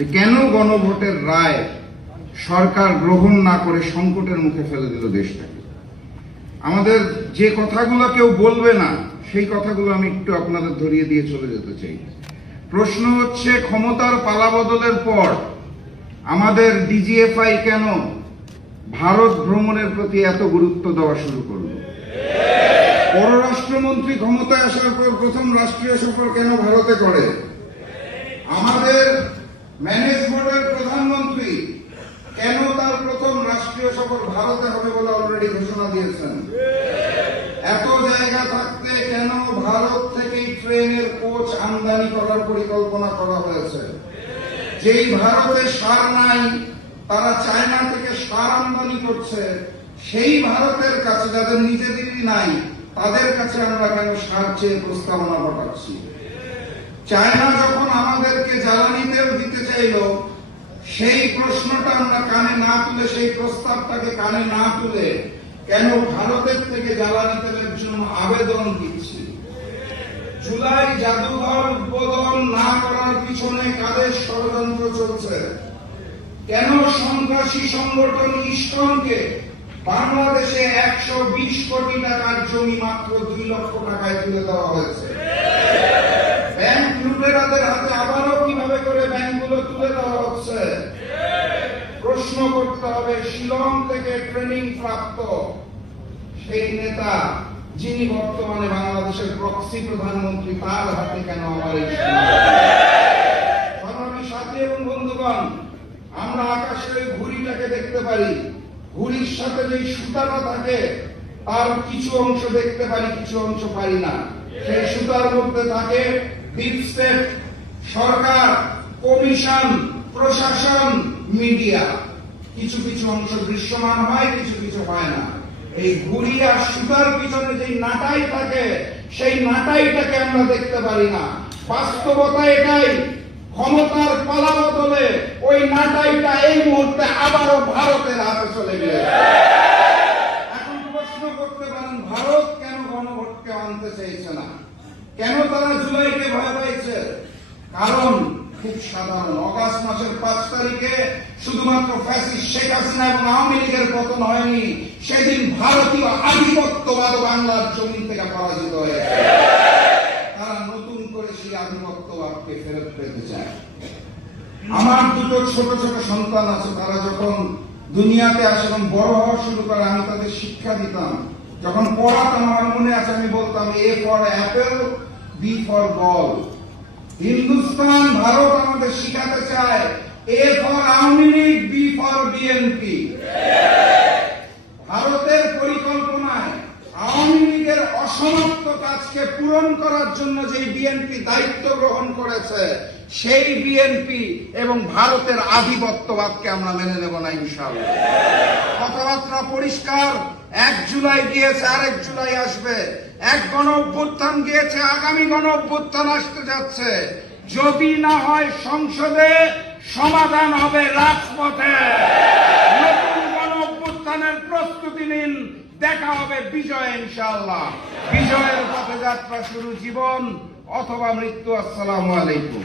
যে কেন গণভোটের রায় সরকার গ্রহণ না করে সংকটের মুখে ফেলে দিল দেশটাকে। আমাদের যে কথাগুলো কেউ বলবে না সেই কথাগুলো আমি একটু আপনাদের ধরিয়ে দিয়ে চলে যেতে চাই। প্রশ্ন হচ্ছে, ক্ষমতার পালাবদলের পর আমাদের ডিজিএফআই কেন ভারত ভ্রমণের প্রতি এত গুরুত্ব দেওয়া শুরু করলো? পররাষ্ট্রমন্ত্রী ক্ষমতায় আসার পর প্রথম রাষ্ট্রীয় সফর কেন ভারতে করে? আমাদের ম্যানেজ বোর্ডের প্রধানমন্ত্রী কেন তার প্রথম রাষ্ট্রীয় সফর ভারতে হবে বলে অলরেডি ঘোষণা দিয়েছেন? এত জায়গা থাকতে কেন ভারত থেকেই ট্রেনের কোচ আমদানি করার পরিকল্পনা করা হয়েছে? যেই ভারতে সার নাই, তারা চায়না থেকে সার আমদানি করছে, সেই ভারতের কাছে যাদের নিজেদেরই নাই তাদের কাছে আমরা কেন সার চেয়ে প্রস্তাবনা পাঠাচ্ছি? চায়না যখন আমাদেরকে জ্বালানি তেল দিতে চাইল, সেই প্রশ্নটা আমরা কানে না তুলে, সেই প্রস্তাবটাকে কানে না তুলে কেন ভারতের থেকে জ্বালানি তেলের জন্য আবেদন দিচ্ছি? জুলাই জাদুঘর উদ্বোধন না করার পিছনে কাদের ষড়যন্ত্র চলছে? কেন সন্ত্রাসী সংগঠন ইসকনকে বাংলাদেশে 120 কোটি টাকার জমি মাত্র 2 লক্ষ টাকায় তুলে দেওয়া হয়েছে? ব্যাংক লুটেরাদের হাতে আবারও কিভাবে করে ব্যাংকগুলো তুলে দেওয়া হচ্ছে? প্রশ্ন করতে হবে, শিলং থেকে ট্রেনিং প্রাপ্ত সেই নেতা যিনি বর্তমানে বাংলাদেশের প্রক্সি প্রধানমন্ত্রী, তার হাতে কেন আমার এই সংগ্রামী সাথী এবং বন্ধুগণ, আমরা আকাশের ওই ঘুড়িটাকে দেখতে পারি, ঘুড়ির সাথে যে সুতাটা থাকে তার কিছু অংশ দেখতে পারি, কিছু অংশ পারি না। সেই সুতার মধ্যে থাকে ডিপ স্টেট, সরকার, কমিশন, প্রশাসন, মিডিয়া। কিছু কিছু অংশ দৃশ্যমান হয়, কিছু কিছু হয় না। এই ঘুড়ি আর সুতার পিছনে যে নাটাই থাকে, সেই নাটাইটাকে আমরা দেখতে পারি না। বাস্তবতা এটাই, ক্ষমতার পালা বদলে ওই নাটাইটা এই মুহূর্তে আবারও ভারতের হাতে চলে গেছে। এখন প্রশ্ন করতে পারেন, ভারত কেন গণভোটকে আনতে চাইছে না? কেন তারা জুলাইকে ভয় পাইছে? কারণ খুব সাধারণ, অগাস্ট মাসের 5 তারিখে শুধুমাত্র ফ্যাসিস্ট শেখ হাসিনা এবং আওয়ামী লীগের পতন হয়নি, সেদিন ভারতীয় আধিপত্যবাদ বাংলার জমি থেকে পরাজিত হয়েছে। তারা নতুন করে সেই আধিপত্যবাদকে ফেরত পেতে চায়। আমার দুটো ছোট ছোট সন্তান আছে, তারা যখন দুনিয়াতে আসে এবং বড় হওয়া শুরু করে, আমি তাদের শিক্ষা দিতাম। যখন পড়াতাম আমার মনে আছে, আমি বলতাম A for apple, B for ball. Hindustan, Bharat আমাদের শিখাতে চায় A for Awami League, B for BNP. ভারতের পরিকল্পনায় আওয়ামী লীগের অসমাপ্ত কাজকে পূরণ করার জন্য যে বিএনপি দায়িত্ব গ্রহণ করেছে, সেই বিএনপি এবং ভারতের আধিপত্যবাদকে আমরা মেনে নেব না ইনশাআল্লাহ। কথাবার্তা পরিষ্কার, 1 জুলাই গিয়েছে, আরেক জুলাই আসবে। এক গণ অভ্যুত্থান গিয়েছে, আগামী গণ অভ্যুত্থান আসতে যাচ্ছে। যদি না হয় সংসদে, সমাধান হবে রাজপথে। নতুন গণ অভ্যুত্থানের প্রস্তুতি নিন, দেখা হবে বিজয় ইনশাআল্লাহ। বিজয়ের পথে যাত্রা শুরু, জীবন অথবা মৃত্যু। আসসালামু আলাইকুম।